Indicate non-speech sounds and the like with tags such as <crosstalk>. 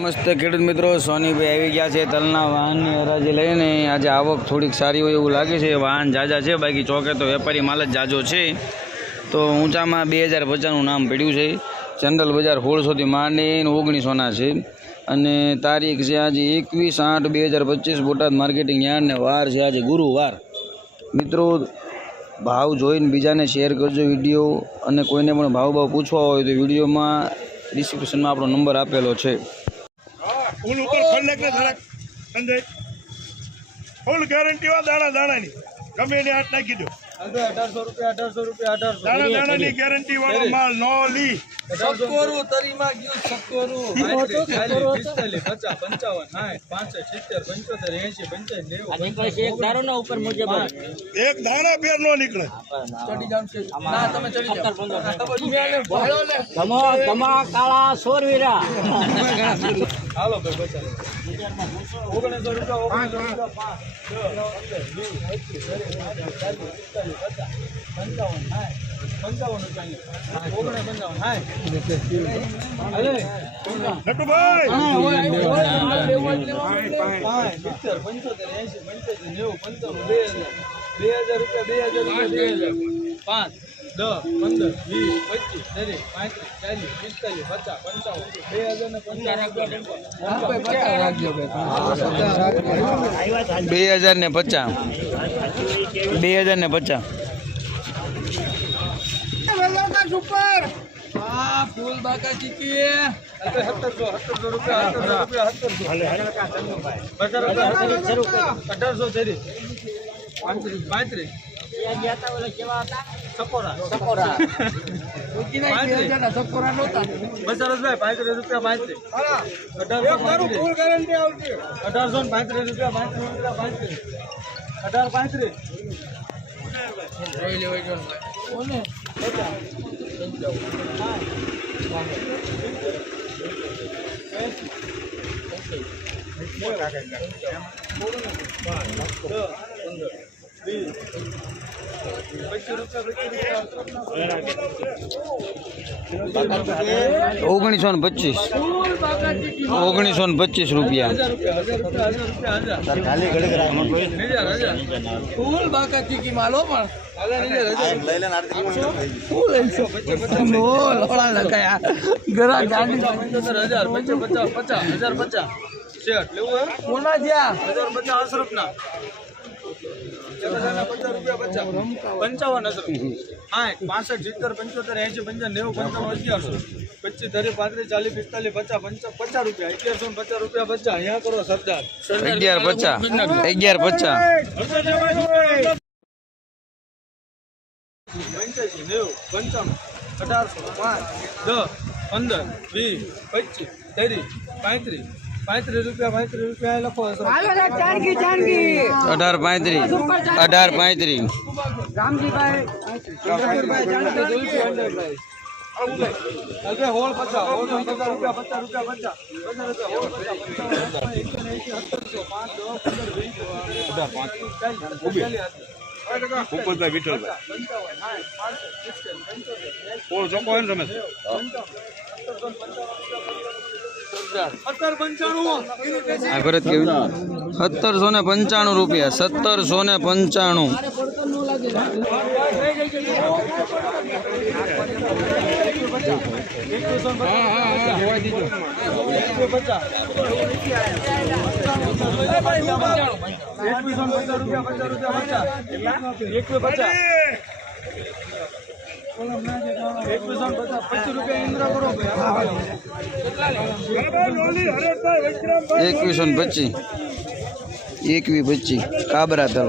મસ્ત ખેડૂત મિત્રો, સોનીભાઈ આવી ગયા છે તલના વાહનની હરાજી લઈને. આજે આવક થોડીક સારી હોય એવું લાગે છે. વાહન જાજા છે, બાકી ચોકે તો વેપારી માલ જ જાજો છે. તો ઊંચામાં બે હજાર પચાસનું નામ પડ્યું છે. જનરલ બજાર સોળસોથી માંડીને ઓગણીસોના છે. અને તારીખ છે આજે એકવીસ આઠ બે હજાર પચીસ, બોટાદ માર્કેટિંગ યાર્ડને વાર છે આજે ગુરુવાર. મિત્રો, ભાવ જોઈને બીજાને શેર કરજો વીડિયો. અને કોઈને પણ ભાવ ભાવ પૂછવા હોય તો વિડીયોમાં ડિસ્ક્રિપ્શનમાં આપણો નંબર આપેલો છે. ફૂલ ઉપર ખંડક ને ધડક સંજય ફૂલ ગેરંટી વાળા દાણા દાણાની. ગમે એને હાથ નાખી દો. અઢારસો રૂપિયા અઢારસો રૂપિયા અઢારસો દાણા દાણાની ગેરંટી વાળો માલ નો લી. સત્તોરું તરીમાં ગયું સત્તોરું પિસ્તાલીસ પચાસ પંચાવન સાઠ પાસઠ સિત્તેર પંચોતેર એસી પંચાસી નેવું એક દાણા ફેર નો નીકળે. <laughs> હાલો ભાઈ ઓગણીસો રૂપિયા ઓગણીસો પાંચ છ પંદર વીસ ચાલીસ પિસ્તાલીસ પચાસ પંચાવન સાઠ પંચાવન રૂપિયા ઓગણે પંચાવન પાંચ સિત્તેર પંચોતેર એસી પંચ્યાસી નેવું પંચાવન બે હજાર. બે હજાર રૂપિયા બે હજાર રૂપિયા બે હજાર. પાંચ. દસ પંદર વીસ પચીસ ત્રીસ પાંત્રીસ ચાલીસ પિસ્તાલીસ પચાસ પંચાવન બે હજાર ને પંચાવન બે હજાર ને પચાસ બે હજાર ને પચાસ સત્તરસો સત્તરસો રૂપિયા સત્તરસો રૂપિયા સત્તરસો અઢારસો ત્રીસ પાંત્રીસ પાંત્રીસ બસારસભાઈ પાંત્રીસ રૂપિયા પાંત્રીસ. અઢારસો પાંત્રીસ. અઢારસો ને પાંત્રીસ રૂપિયા પાંત્રીસ રૂપિયા પાંત્રીસ. અઢાર પાંત્રીસ. ઓગણીસો ને પચીસ ઓગણીસો ને પચીસ રૂપિયા હજાર રૂપિયા હજાર રૂપિયા હજાર રૂપિયા હજાર હજાર હજાર ફૂલ બાકા ચીકી માલો પણ પંચોતેર હજાર પંચો પચાસ પચાસ હજાર પચાસ શેઠ લેવું હે કોના જ્યાં હજાર પચાસ અશરફના પંચાવન હજાર આઠ પાસઠ સિત્તેર પંચોતેર એસી પંચાવન નેવું પંચાવન અગિયારસો પચીસ ધરી પાંત્રીસ ચાલીસ પિસ્તાલીસ પચાસ પંચા પચાસ રૂપિયા. અગિયારસો પચાસ રૂપિયા પચાસ. અહીંયા કરો સરદાર. અગિયાર પચાસ. અગિયાર પચાસ. પંચ્યાસી નેવું પંચાણું અઢારસો પાંચ દસ પંદર વીસ પચીસ ત્રીસ પાંત્રીસ પાંત્રીસ રૂપિયા પાંત્રીસ રૂપિયા લખો. અઢાર પાંત્રીસ અઢાર પાંત્રીસ. ચાલીસ, ભૂપતભાઈ વિઠ્ઠલભાઈ કોણ ચોખ્ખો હોય ને રમેશ સત્તરસો ને પંચાણું રૂપિયા સત્તરસો ને પંચાણું. એકવીસો ને પચીસ એકવી પચીસ કાબરા તલ